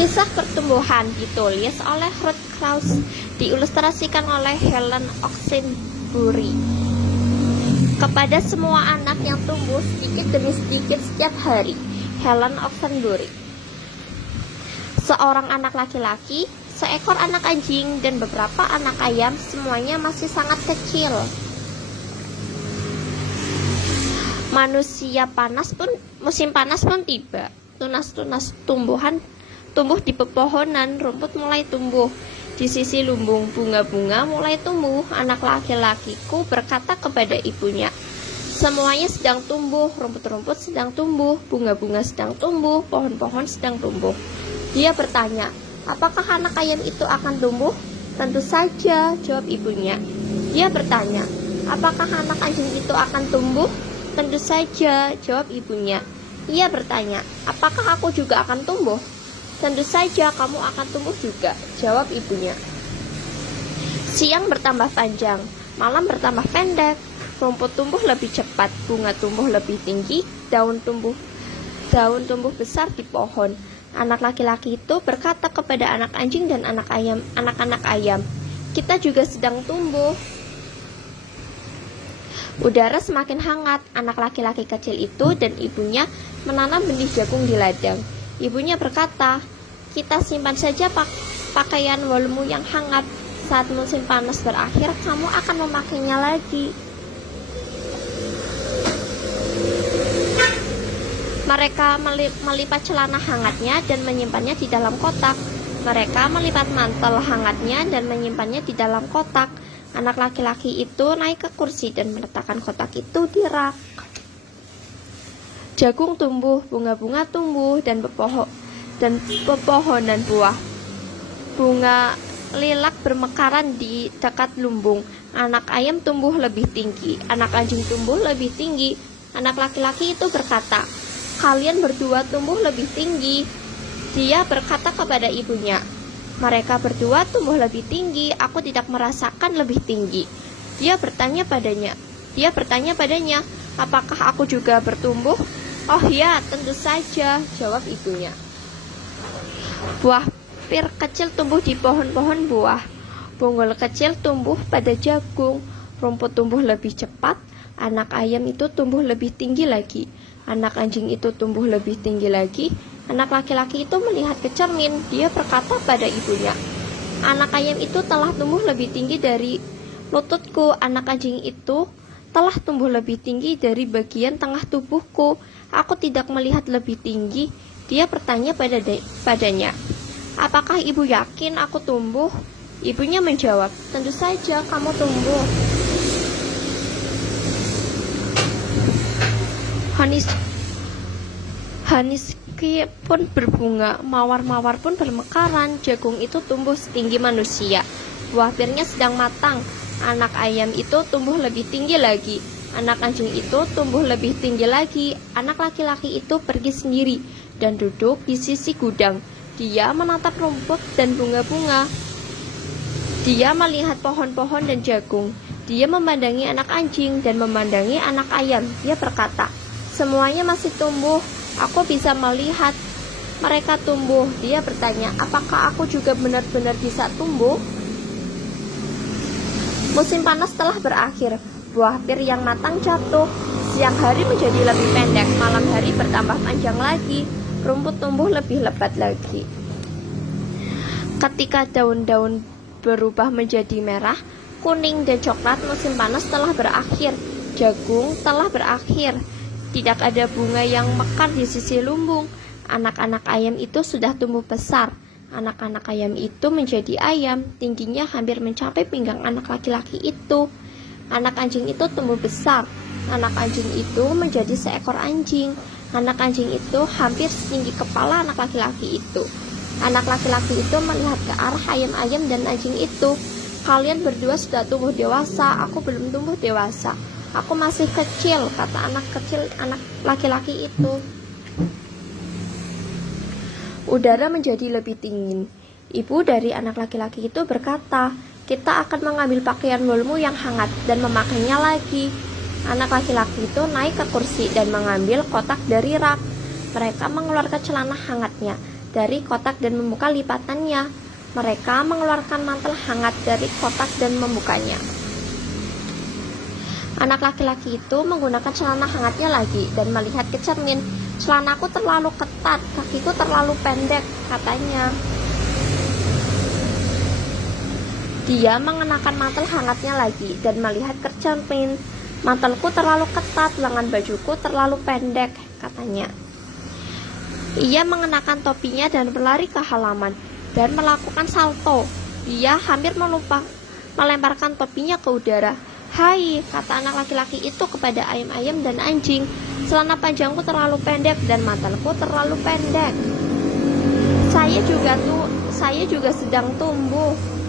Kisah pertumbuhan ditulis oleh Ruth Krauss, diilustrasikan oleh Helen Oxenbury. Kepada semua anak yang tumbuh sedikit demi sedikit setiap hari. Helen Oxenbury. Seorang anak laki-laki, seekor anak anjing, dan beberapa anak ayam, semuanya masih sangat kecil. Musim panas pun tiba. Tunas-tunas tumbuh di pepohonan, rumput mulai tumbuh. Di sisi lumbung bunga-bunga mulai tumbuh. Anak laki-lakiku berkata kepada ibunya, semuanya sedang tumbuh, rumput-rumput sedang tumbuh, bunga-bunga sedang tumbuh, pohon-pohon sedang tumbuh. Dia bertanya, apakah anak ayam itu akan tumbuh? Tentu saja, jawab ibunya. Dia bertanya, apakah anak anjing itu akan tumbuh? Tentu saja, jawab ibunya. Ia bertanya, apakah aku juga akan tumbuh? Tentu saja kamu akan tumbuh juga, jawab ibunya. Siang bertambah panjang, malam bertambah pendek, rumput tumbuh lebih cepat, bunga tumbuh lebih tinggi, daun tumbuh besar di pohon. Anak laki-laki itu berkata kepada anak anjing dan anak-anak ayam, kita juga sedang tumbuh. Udara semakin hangat. Anak laki-laki kecil itu dan ibunya menanam benih jagung di ladang. Ibunya berkata, kita simpan saja pakaian wolmu yang hangat. Saat musim panas berakhir, kamu akan memakainya lagi. Mereka melipat celana hangatnya dan menyimpannya di dalam kotak. Mereka melipat mantel hangatnya dan menyimpannya di dalam kotak. Anak laki-laki itu naik ke kursi dan meletakkan kotak itu di rak. Jagung tumbuh, bunga-bunga tumbuh, dan pepohonan buah. Bunga lilac bermekaran di dekat lumbung. Anak ayam tumbuh lebih tinggi, anak anjing tumbuh lebih tinggi. Anak laki-laki itu berkata, kalian berdua tumbuh lebih tinggi. Dia berkata kepada ibunya, mereka berdua tumbuh lebih tinggi, aku tidak merasakan lebih tinggi. Dia bertanya padanya, apakah aku juga bertumbuh? Oh ya, tentu saja, jawab ibunya. Buah pir kecil tumbuh di pohon-pohon buah. Bonggol kecil tumbuh pada jagung. Rumput tumbuh lebih cepat. Anak ayam itu tumbuh lebih tinggi lagi. Anak anjing itu tumbuh lebih tinggi lagi. Anak laki-laki itu melihat ke cermin. Dia berkata pada ibunya, anak ayam itu telah tumbuh lebih tinggi dari lututku. Anak anjing itu telah tumbuh lebih tinggi dari bagian tengah tubuhku. Aku tidak melihat lebih tinggi. Dia bertanya padanya, apakah ibu yakin aku tumbuh? Ibunya menjawab, tentu saja kamu tumbuh. Honiski pun berbunga, mawar-mawar pun bermekaran, jagung itu tumbuh setinggi manusia. Buah pirnya sedang matang. Anak ayam itu tumbuh lebih tinggi lagi. Anak anjing itu tumbuh lebih tinggi lagi. Anak laki-laki itu pergi sendiri dan duduk di sisi gudang. Dia menatap rumput dan bunga-bunga. Dia melihat pohon-pohon dan jagung. Dia memandangi anak anjing dan memandangi anak ayam. Dia berkata, semuanya masih tumbuh. Aku bisa melihat mereka tumbuh. Dia bertanya, apakah aku juga benar-benar bisa tumbuh? Musim panas telah berakhir. Buah pir yang matang jatuh. Siang hari menjadi lebih pendek, malam hari bertambah panjang lagi. Rumput tumbuh lebih lebat lagi. Ketika daun-daun berubah menjadi merah, kuning, dan coklat, musim panas telah berakhir. Jagung telah berakhir. Tidak ada bunga yang mekar di sisi lumbung. Anak-anak ayam itu sudah tumbuh besar. Anak-anak ayam itu menjadi ayam, tingginya hampir mencapai pinggang anak laki-laki itu. Anak anjing itu tumbuh besar. Anak anjing itu menjadi seekor anjing. Anak anjing itu hampir setinggi kepala anak laki-laki itu. Anak laki-laki itu melihat ke arah ayam-ayam dan anjing itu. Kalian berdua sudah tumbuh dewasa, aku belum tumbuh dewasa. Aku masih kecil, kata anak laki-laki itu. Udara menjadi lebih dingin. Ibu dari anak laki-laki itu berkata, kita akan mengambil pakaian wolmu yang hangat dan memakainya lagi. Anak laki-laki itu naik ke kursi dan mengambil kotak dari rak. Mereka mengeluarkan celana hangatnya dari kotak dan membuka lipatannya. Mereka mengeluarkan mantel hangat dari kotak dan membukanya. Anak laki-laki itu menggunakan celana hangatnya lagi dan melihat ke cermin. "Celanaku terlalu ketat, kakiku terlalu pendek," katanya. Dia mengenakan mantel hangatnya lagi dan melihat ke cermin. "Mantelku terlalu ketat, lengan bajuku terlalu pendek," katanya. Ia mengenakan topinya dan berlari ke halaman dan melakukan salto. Dia hampir melemparkan topinya ke udara. "Hai," kata anak laki-laki itu kepada ayam-ayam dan anjing, "celana panjangku terlalu pendek dan mantelku terlalu pendek. Saya juga sedang tumbuh."